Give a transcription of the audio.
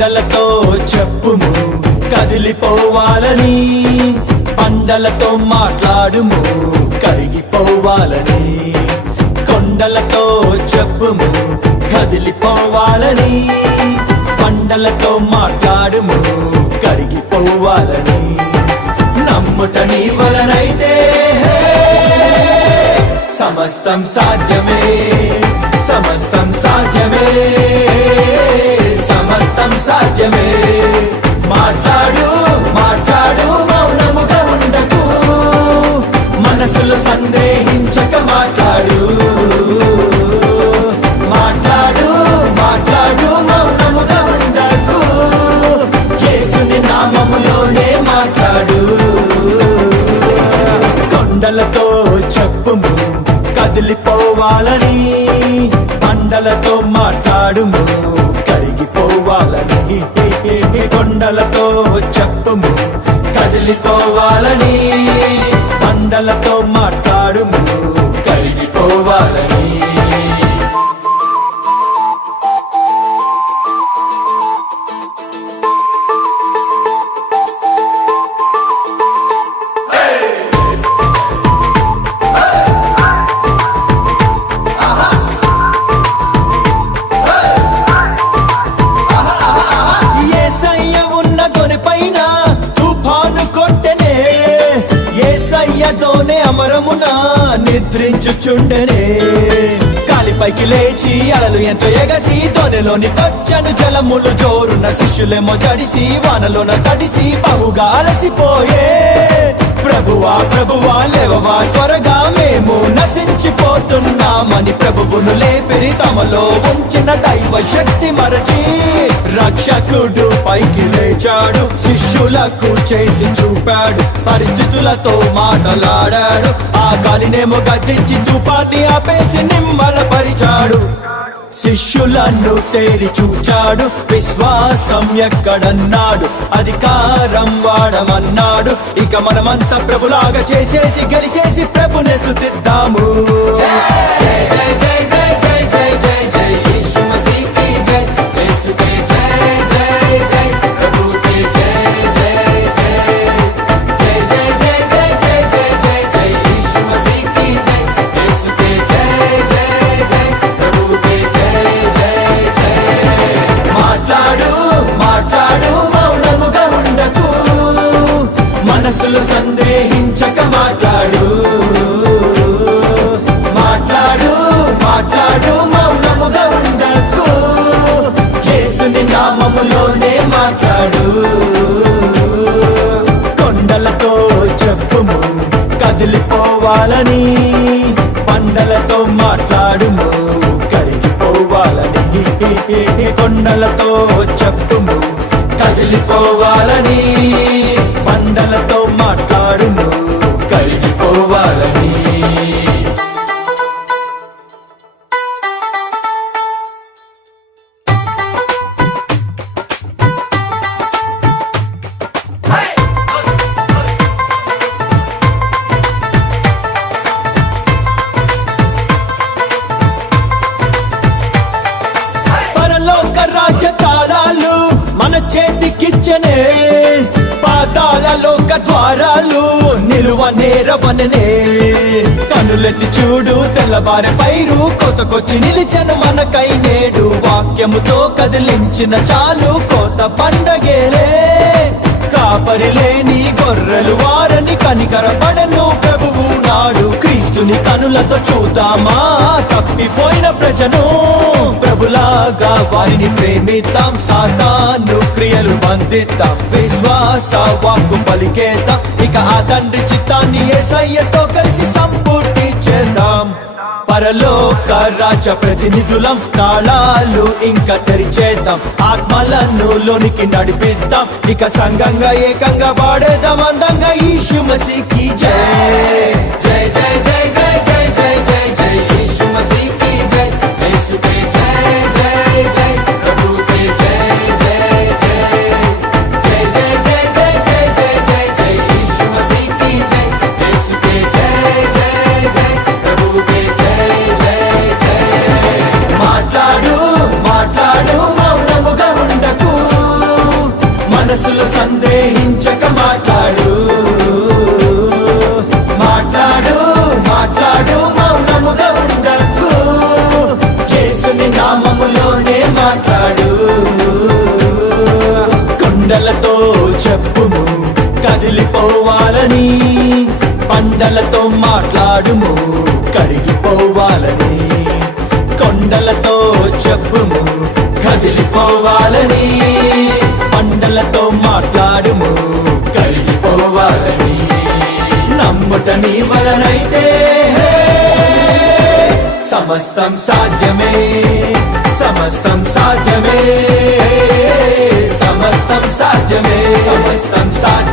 కొండలతో చెప్పుము కదిలిపోవాలని, పండలతో మాట్లాడుము కరిగిపోవాలని. కొండలతో చెప్పుము కదిలిపోవాలని, పండలతో మాట్లాడుము కరిగిపోవాలని. నమ్ముట నీ వలనైతే సమస్తం సాధ్యమే, సమస్తం సాధ్యమే, సమస్తం సాధ్యమే. మాట్లాడు మాట్లాడు మౌనముగా ఉండకు, మనసులో సందేహించక మాట్లాడు. మాట్లాడు మాట్లాడు మౌనముగా ఉండకు, యేసుని నామములోనే మాట్లాడు. కొండలతో చెప్పుము కదిలిపోవాలని, పండలతో మాట్లాడుము కరిగిపోవాలని. కొండలతో చెప్పుము కదిలిపోవాలని, పండలతో మాట్లాడుము కరిగిపోవాలని. అమరమునా నిద్రించుచుండెనే, కాలిపైకి లేచి అలలు ఎంతో ఎగసి తొనెలోని కొచ్చను జలములు జోరున్న శిష్యులేమో జడిసి వానలోన తడిసి బహుగా అలసిపోయే. ప్రభువా ప్రభువా లేవవా త్వరగా, మేము నశించిపోతున్నామని ప్రభువును లేపిరి. తమలో ఉంచిన దైవ శక్తి మరచి రక్షకుడు పైకి లేచాడు, శిష్యులకు చేసి చూపాడు, పరిస్థితులతో మాటలాడాడు. ఆ గాలినేమో గద్దించి తుపాన్ని ఆపేసి నిమ్మలపరిచాడు. శిష్యులను తేరి చూచాడు, విశ్వాసం ఎక్కడన్నాడు, అధికారం వాడమన్నాడు. ఇక మనమంతా ప్రభులాగా చేసేసి గెలిచేసి ప్రభుని స్తుతిద్దాము. మనసులు సందేహించక మాట్లాడు. మాట్లాడు మాట్లాడు మౌనముగా ఉండకు, యేసుని నామములోనే మాట్లాడు. కొండలతో చెప్పుము కదిలిపోవాలని, పండలతో మాట్లాడుము కరిగిపోవాలని. కొండలతో చెప్పుము కదిలిపోవాలని, పండలతో మాట్లాడుము కరిగిపోవాలని. పరలోక రాజ్య తాళాలు మన చేతికిచ్చనే, పాతాళలోక ద్వారాలు నిలువ నేరవననే. కనులెత్తి చూడు తెల్లవారే పైరు కోతకొచ్చి నిలిచెను మనకై నేడు. వాక్యముతో కదిలించిన చాలు కోత పండగేలే. కాపరి లేని గొర్రెలు వారని కనికరపడను ప్రభువు నాడు. క్రీస్తుని కనులతో చూద్దామా తప్పిపోయిన ప్రజను, ప్రభులాగా వారిని ప్రేమిద్దాం. సాతాను క్రియలు బంధిద్దాం, విశ్వాస వాక్కు పలికేద్దాం. ఇక ఆ తండ్రి చిత్తాన్ని యేసయ్యతో కలిసి సంపూర్తి చేద్దాం. పరలోక రాజ్య ప్రతినిధులం, తాళాలు ఇంకా తెరిచేద్దాం. ఆత్మలను లోనికి నడిపిద్దాం, ఇక సంఘంగా ఏకంగా పాడేద్దాం అందంగా. యేసు మసీకి జై జై జై జై జై జై జై జై జై. యేసు మసీకి జై, యేసుకే జై జై జై, ప్రభుకే జై జై జై. జై జై జై జై జై జై జై జై. యేసు మసీకి జై, యేసుకే జై జై జై, ప్రభుకే జై జై జై. మాట్లాడు మాట్లాడు మౌనముగా ఉండకు, కరిగిపోవాలని పండలతో మాట్లాడుము కరిగిపోవాలని కొండలతో చెప్పుము కదిలిపోవాలని పండలతో మాట్లాడుము కరిగిపోవాలని నమ్ముట నీ వలనైతే సమస్తం సాధ్యమే సమస్తం సాధ్యమే సమస్తం సాధ్యమే సమస్తం సాధ్యమే